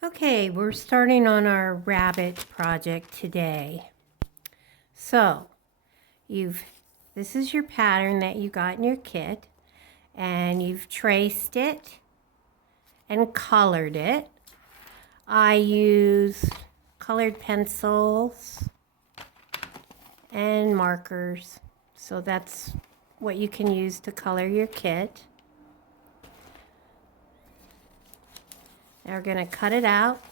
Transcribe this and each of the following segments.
Okay, we're starting on our rabbit project today. So, this is your pattern that you got in your kit, and you've traced it and colored it. I use colored pencils and markers, so that's what you can use to color your kit. Now we're going to cut it out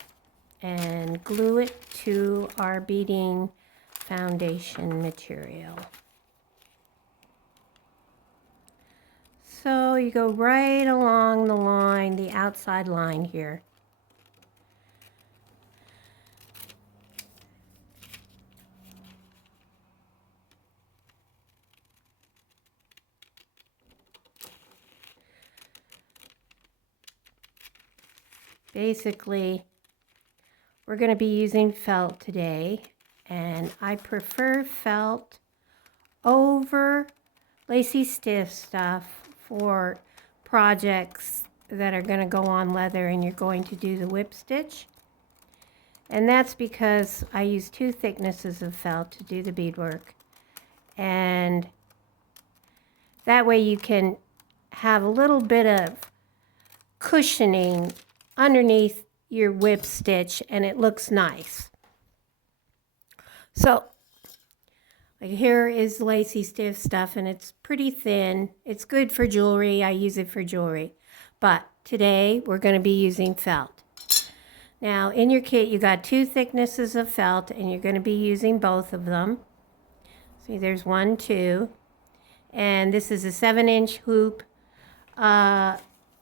and glue it to our beading foundation material. So you go right along the line, the outside line here. Basically, we're going to be using felt today, and I prefer felt over lacy stiff stuff for projects that are going to go on leather and you're going to do the whip stitch. And that's because I use 2 thicknesses of felt to do the beadwork, and that way you can have a little bit of cushioning underneath your whip stitch and it looks nice. So like here is lacy stiff stuff, and it's pretty thin. It's good for jewelry. I use it for jewelry. But today we're going to be using felt. Now in your kit you got 2 thicknesses of felt, and you're going to be using both of them. See, there's 1, 2. And this is a 7-inch hoop.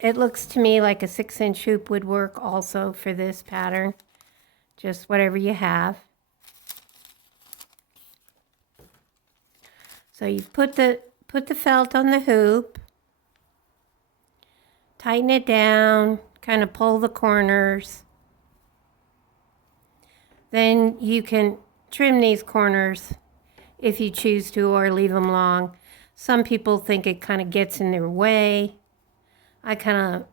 It looks to me like a 6-inch hoop would work also for this pattern. Just whatever you have. So you put the felt on the hoop, tighten it down, kind of pull the corners. Then you can trim these corners if you choose to, or leave them long. Some people think it kind of gets in their way. I kind of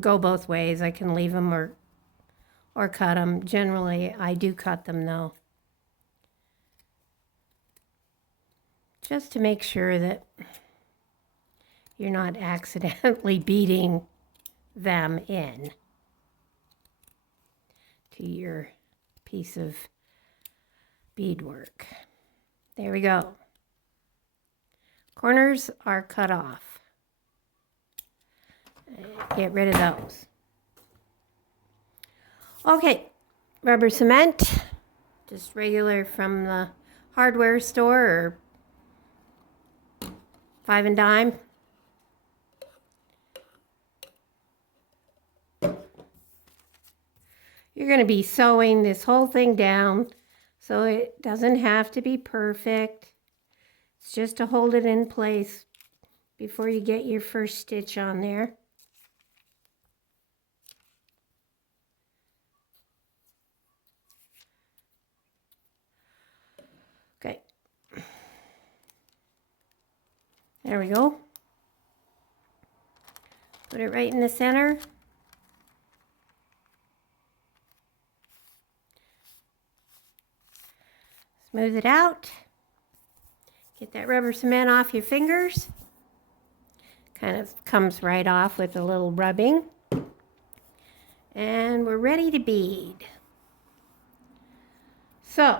go both ways. I can leave them or cut them. Generally, I do cut them though, just to make sure that you're not accidentally beating them in to your piece of beadwork. There we go. Corners are cut off. Get rid of those. Okay, rubber cement, just regular from the hardware store or 5 and dime. You're going to be sewing this whole thing down, so it doesn't have to be perfect. It's just to hold it in place before you get your first stitch on there. Okay. There we go. Put it right in the center. Smooth it out. Get that rubber cement off your fingers. Kind of comes right off with a little rubbing. And we're ready to bead. So,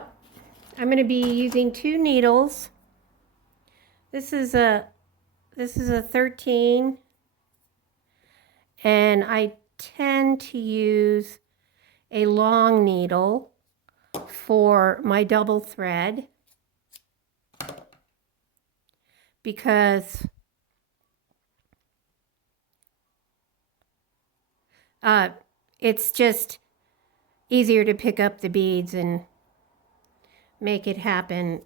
I'm going to be using 2 needles. This is a 13, and I tend to use a long needle for my double thread because it's just easier to pick up the beads and make it happen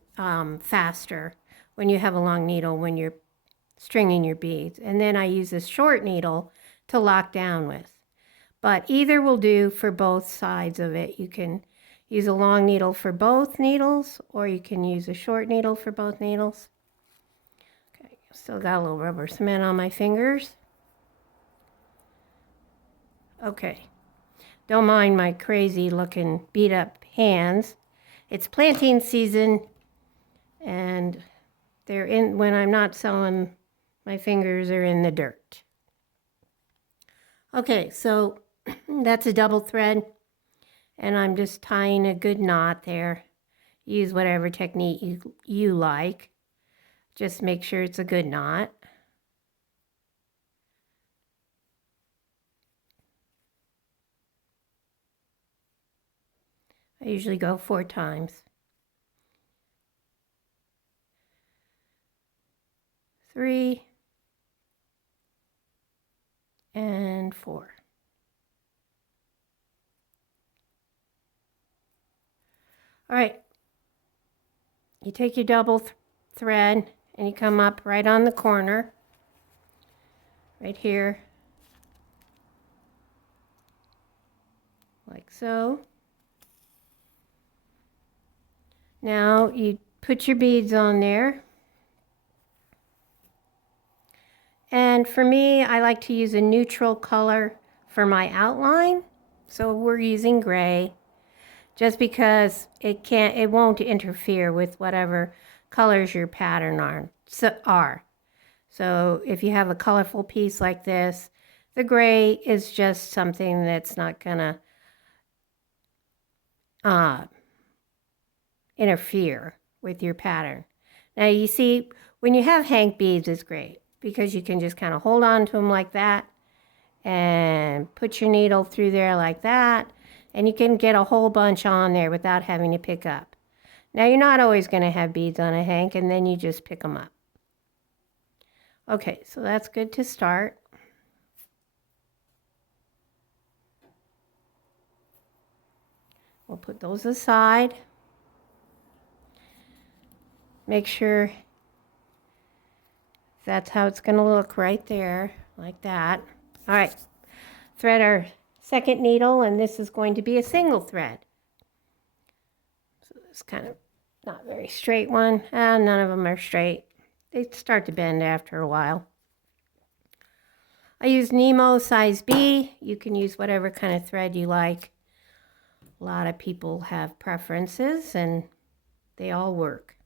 faster when you have a long needle when you're stringing your beads. And then I use a short needle to lock down with. But either will do for both sides of it. You can use a long needle for both needles, or you can use a short needle for both needles. Okay, still got a little rubber cement on my fingers. Okay, Don't mind my crazy looking beat up hands. It's planting season, and they're in, when I'm not sewing, my fingers are in the dirt. Okay, so that's a double thread, and I'm just tying a good knot there. Use whatever technique you like. Just make sure it's a good knot. I usually go 4 times. 3 and 4. All right, you take your double thread and you come up right on the corner, right here, like so. Now you put your beads on there. And for me, I like to use a neutral color for my outline. So we're using gray, just because it won't interfere with whatever colors your pattern are. So if you have a colorful piece like this, the gray is just something that's not gonna interfere with your pattern. Now you see, when you have hank beads, it's great because you can just kind of hold on to them like that and put your needle through there like that, and you can get a whole bunch on there without having to pick up. Now you're not always going to have beads on a hank, and then you just pick them up. Okay, so that's good to start. We'll put those aside. Make sure that's how it's going to look right there, like that. All right, thread our second needle, and this is going to be a single thread. So this kind of not very straight one, and none of them are straight. They start to bend after a while. I use Nemo size B. You can use whatever kind of thread you like. A lot of people have preferences, and they all work.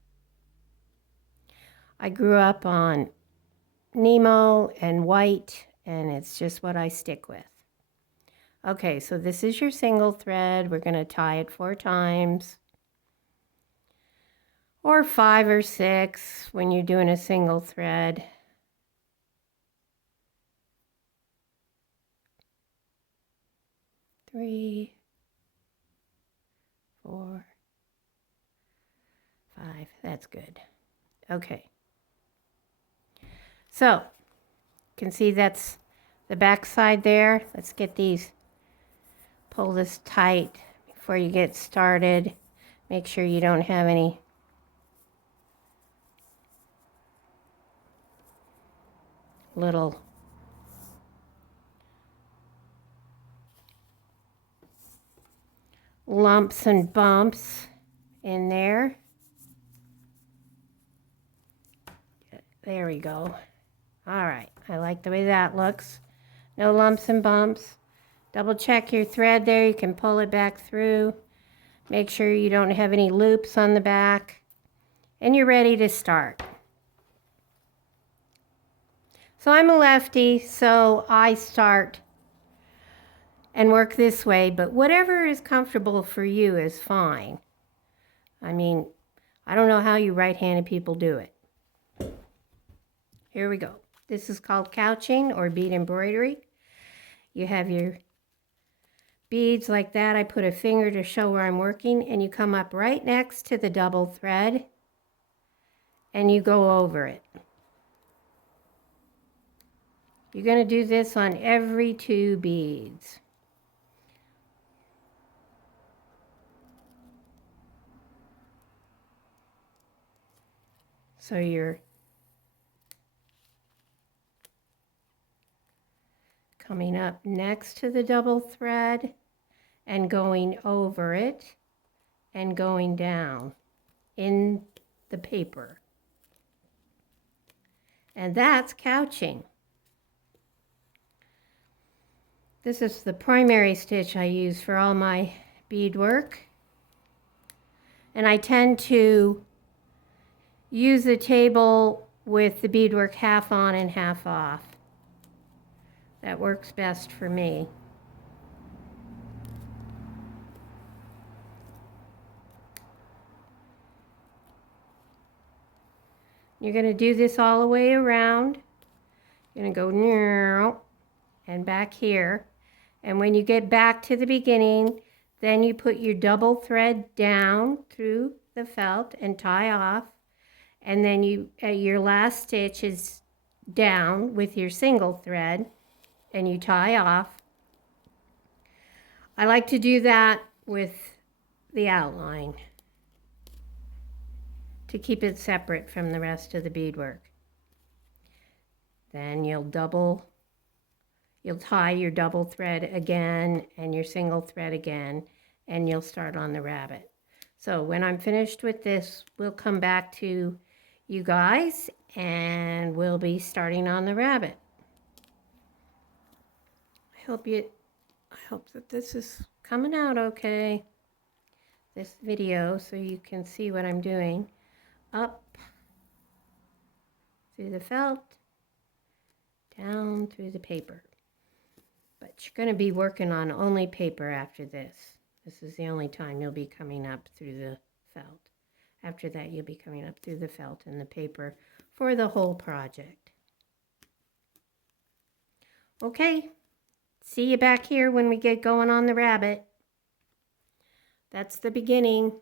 I grew up on Nemo and white, and it's just what I stick with. Okay, so this is your single thread. We're going to tie it 4 times, or 5 or 6 when you're doing a single thread. Three, 4, 5. That's good. Okay. So, you can see that's the back side there. Let's get these, pull this tight before you get started. Make sure you don't have any little lumps and bumps in there. There we go. All right, I like the way that looks. No lumps and bumps. Double check your thread there. You can pull it back through. Make sure you don't have any loops on the back. And you're ready to start. So I'm a lefty, so I start and work this way, but whatever is comfortable for you is fine. I mean, I don't know how you right-handed people do it. Here we go. This is called couching or bead embroidery. You have your beads like that. I put a finger to show where I'm working, and you come up right next to the double thread and you go over it. You're going to do this on every 2 beads. So you're coming up next to the double thread and going over it and going down in the paper. And that's couching. This is the primary stitch I use for all my beadwork. And I tend to use the table with the beadwork half on and half off. That works best for me. You're going to do this all the way around. You're going to go now and back here. And when you get back to the beginning, then you put your double thread down through the felt and tie off. And then your last stitch is down with your single thread and you tie off. I like to do that with the outline to keep it separate from the rest of the beadwork. Then you'll tie your double thread again and your single thread again, and you'll start on the rabbit. So when I'm finished with this, we'll come back to you guys and we'll be starting on the rabbit. I hope that this is coming out okay, this video, so you can see what I'm doing. Up through the felt, down through the paper. But you're going to be working on only paper after this. This is the only time you'll be coming up through the felt. After that, you'll be coming up through the felt and the paper for the whole project. Okay, see you back here when we get going on the rabbit. That's the beginning.